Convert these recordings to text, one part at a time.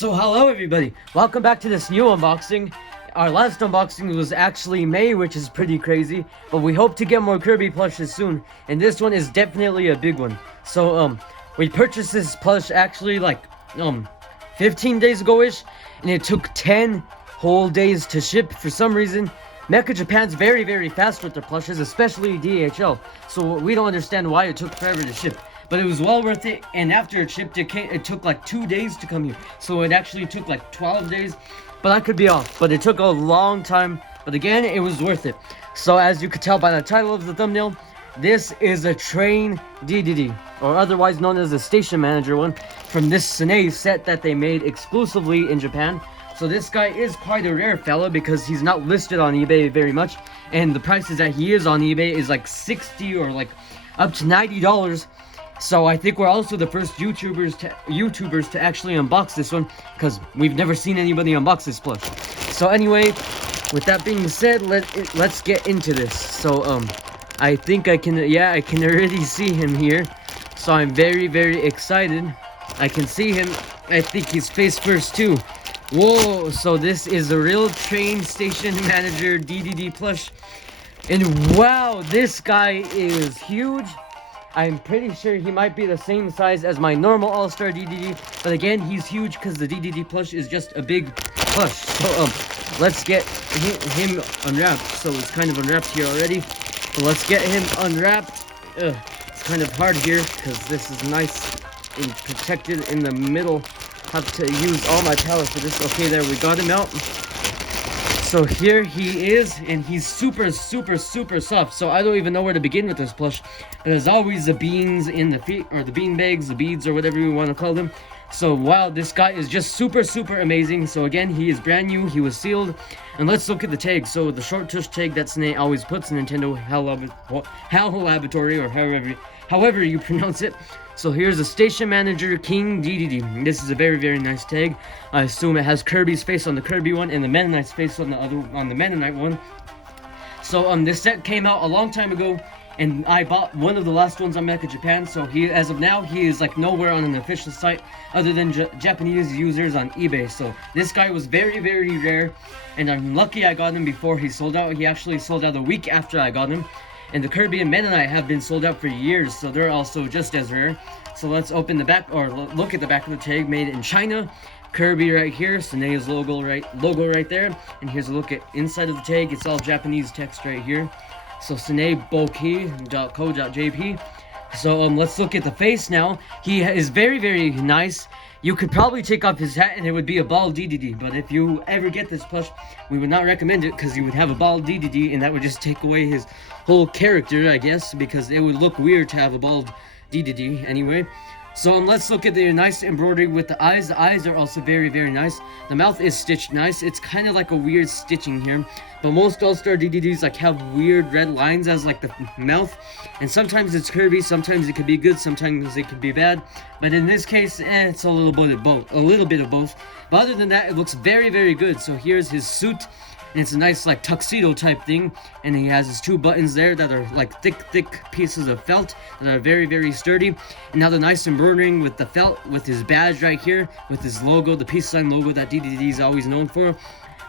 So hello everybody, welcome back to this new unboxing. Our last unboxing was actually May, which is pretty crazy, but we hope to get more Kirby plushes soon, and this one is definitely a big one. So we purchased this plush actually like 15 days ago-ish, and it took 10 whole days to ship for some reason. Mecha Japan's very fast with their plushes, especially DHL, so we don't understand why it took forever to ship. But it was well worth it, and after it shipped, it took like 2 days to come here. So it actually took like 12 days, but I could be off. But it took a long time, but again, it was worth it. So as you could tell by the title of the thumbnail, this is a train Dedede, or otherwise known as the station manager one, from this Sine set that they made exclusively in Japan. So this guy is quite a rare fella because he's not listed on eBay very much, and the prices that he is on eBay is like 60 or like up to $90. So I think we're also the first YouTubers to actually unbox this one, because we've never seen anybody unbox this plush. So anyway, with that being said, let's get into this. So I think I can already see him here. So I'm very excited. I can see him. I think he's face first too. Whoa, so this is a real train station manager Dedede plush. And wow, this guy is huge. I'm pretty sure he might be the same size as my normal All-Star Dedede, but again, he's huge because the Dedede plush is just a big plush. So let's get him unwrapped. So it's kind of unwrapped here already. So let's get him unwrapped. It's kind of hard here because this is nice and protected in the middle. Have to use all my power for this. Okay, there, we got him out. So here he is, and he's super soft. So I don't even know where to begin with this plush. But as always, the beans in the feet, or the bean bags, the beads, or whatever you want to call them. So wow, this guy is just super amazing. So again, he is brand new. He was sealed. And let's look at the tag. So the short tush tag that Sine always puts, Nintendo HAL Laboratory, or however you pronounce it. So here's a station manager King Dedede. This is a very nice tag. I assume it has Kirby's face on the Kirby one and the Meta Knight's face on the Meta Knight one. So this set came out a long time ago, and I bought one of the last ones on Mecha Japan. So as of now, he is like nowhere on an official site other than Japanese users on eBay. So this guy was very rare, and I'm lucky I got him before he sold out. He actually sold out a week after I got him. And the Kirby and Meta Knight have been sold out for years, so they're also just as rare. So let's open the back, or look at the back of the tag. Made in China. Kirby right here, Sine's logo right there. And here's a look at inside of the tag. It's all Japanese text right here. So sineboki.co.jp. So let's look at the face now. He is very nice. You could probably take off his hat and it would be a bald Dedede, but if you ever get this plush, we would not recommend it because you would have a bald Dedede, and that would just take away his whole character, I guess, because it would look weird to have a bald Dedede anyway. So let's look at the nice embroidery with the eyes. The eyes are also very nice. The mouth is stitched nice. It's kind of like a weird stitching here, but most All-Star Dededes like have weird red lines as like the mouth, and sometimes it's Kirby, sometimes it could be good, sometimes it could be bad. But in this case, it's a little bit of both. But other than that, it looks very good. So here's his suit. And it's a nice like tuxedo type thing, and he has his 2 buttons there that are like thick pieces of felt that are very sturdy. And now the nice embroidering with the felt, with his badge right here, with his logo, the peace sign logo that Dedede is always known for.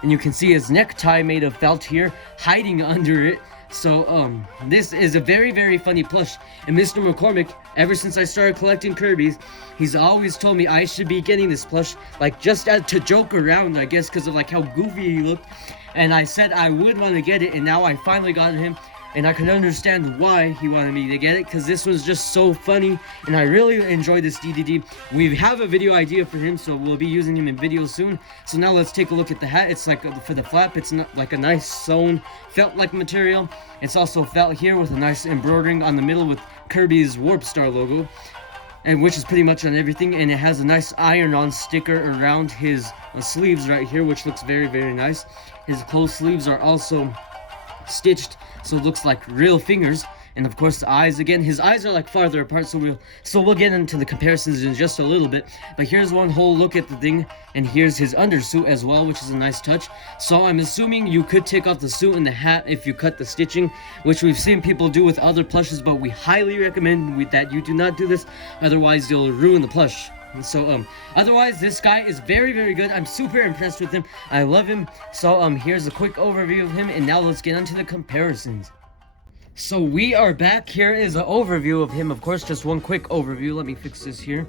And you can see his necktie made of felt here, hiding under it. So this is a very funny plush. And Mr. McCormick, ever since I started collecting Kirby's, he's always told me I should be getting this plush, like just to joke around, I guess, because of like how goofy he looked. And I said I would want to get it, and now I finally got him, and I could understand why he wanted me to get it, because this was just so funny, and I really enjoyed this Dedede. We have a video idea for him, so we'll be using him in videos soon. So now let's take a look at the hat. It's like, for the flap, it's not like a nice sewn felt-like material. It's also felt here with a nice embroidering on the middle with Kirby's Warp Star logo, and which is pretty much on everything. And it has a nice iron-on sticker around his sleeves right here, which looks very nice. His closed sleeves are also stitched, so it looks like real fingers. And of course the eyes again, his eyes are like farther apart, so we'll get into the comparisons in just a little bit. But here's one whole look at the thing, and here's his undersuit as well, which is a nice touch. So I'm assuming you could take off the suit and the hat if you cut the stitching, which we've seen people do with other plushes, but we highly recommend that you do not do this, otherwise you'll ruin the plush. So otherwise this guy is very, very good. I'm super impressed with him. I love him. So here's a quick overview of him, and now let's get into the comparisons. So we are back. Here is an overview of him, of course, just one quick overview. Let me fix this here.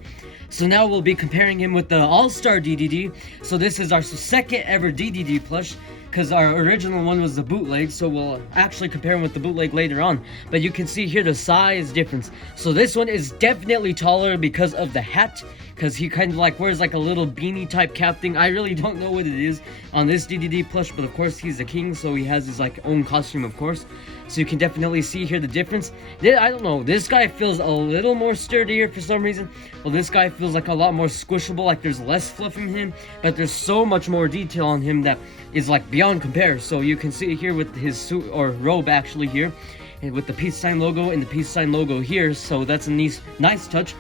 So now we'll be comparing him with the All-Star Dedede. So this is our second ever Dedede plush, because our original one was the bootleg, so we'll actually compare him with the bootleg later on. But you can see here the size difference. So this one is definitely taller because of the hat, because he kind of like wears like a little beanie type cap thing. I really don't know what it is on this Dedede plush, but of course he's the king, so he has his like own costume, of course. So you can definitely see here the difference. I don't know, this guy feels a little more sturdier for some reason. Well, this guy feels like a lot more squishable, like there's less fluff in him, but there's so much more detail on him that is like beyond compare. So you can see here with his suit or robe actually here, and with the peace sign logo and the peace sign logo here. So that's a nice touch.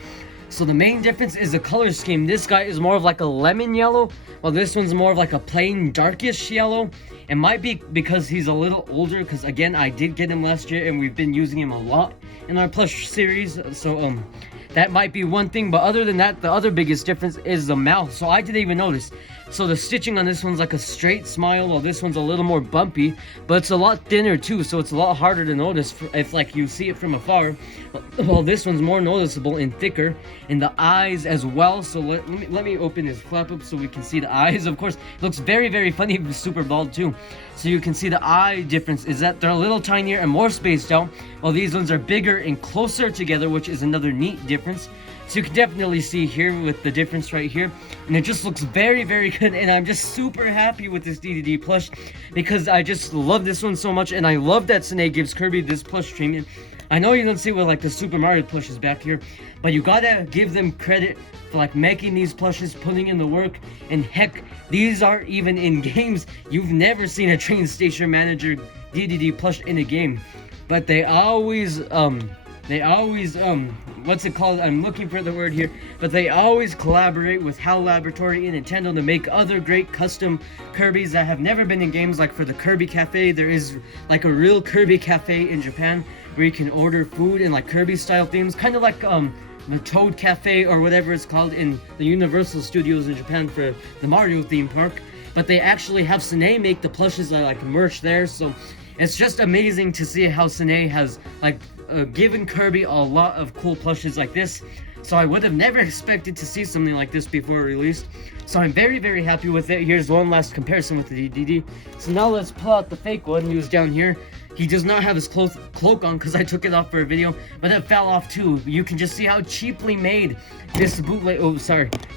So the main difference is the color scheme. This guy is more of like a lemon yellow, while this one's more of like a plain darkish yellow. It might be because he's a little older, because again, I did get him last year and we've been using him a lot in our plush series. So that might be one thing, but other than that, the other biggest difference is the mouth. So I didn't even notice. So the stitching on this one's like a straight smile, while this one's a little more bumpy, but it's a lot thinner too, so it's a lot harder to notice if like you see it from afar. Well, this one's more noticeable and thicker, and the eyes as well. So let me open his flap up so we can see the eyes. Of course, it looks very, very funny if he's super bald too. So you can see the eye difference is that they're a little tinier and more spaced out, while these ones are bigger and closer together, which is another neat difference. So you can definitely see here with the difference right here, and it just looks very, very good, and I'm just super happy with this Dedede plush because I just love this one so much, and I love that Sine gives Kirby this plush treatment. I know you don't see with like the Super Mario plushes back here, but you gotta give them credit for like making these plushes, putting in the work, and heck, these aren't even in games. You've never seen a train station manager Dedede plush in a game, but they always what's it called? I'm looking for the word here, but they always collaborate with HAL Laboratory and Nintendo to make other great custom Kirbys that have never been in games. Like for the Kirby Cafe, there is like a real Kirby Cafe in Japan where you can order food in like Kirby style themes, kind of like the Toad Cafe or whatever it's called in the Universal Studios in Japan for the Mario theme park. But they actually have Sine make the plushes like merch there, so it's just amazing to see how Sine has like given Kirby a lot of cool plushes like this. So I would have never expected to see something like this before released. So I'm very, very happy with it. Here's one last comparison with the Dedede. So now let's pull out the fake one who's down here. He does not have his cloak on because I took it off for a video, but it fell off too. You can just see how cheaply made this bootleg,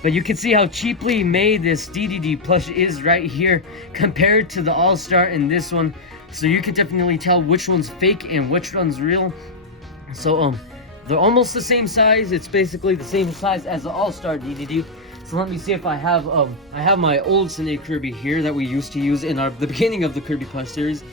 but you can see how cheaply made this Dedede plush is right here compared to the All-Star in this one. So you can definitely tell which one's fake and which one's real. So they're almost the same size. It's basically the same size as the All-Star Dedede. So let me see if I have my old Sine Kirby here that we used to use in the beginning of the Kirby Plush series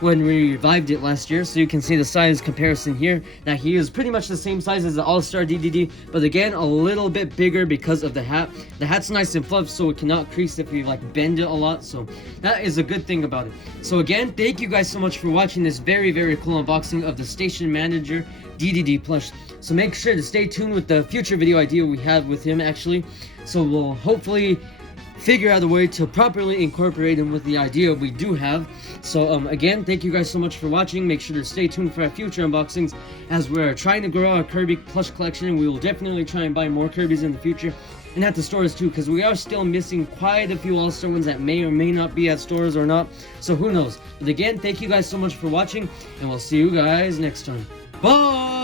when we revived it last year. So you can see the size comparison here, that he is pretty much the same size as the All-Star Dedede, but again a little bit bigger because of the hat. The hat's nice and fluff, so it cannot crease if you like bend it a lot, so that is a good thing about it. So again, thank you guys so much for watching this very, very cool unboxing of the Station Manager Dedede plush. So make sure to stay tuned with the future video idea we have with him actually. So we'll hopefully figure out a way to properly incorporate him with the idea we do have. So again, thank you guys so much for watching. Make sure to stay tuned for our future unboxings as we're trying to grow our Kirby plush collection. We will definitely try and buy more Kirbys in the future, and at the stores too, because we are still missing quite a few All-Star ones that may or may not be at stores or not, so who knows. But again, thank you guys so much for watching, and we'll see you guys next time. Bye!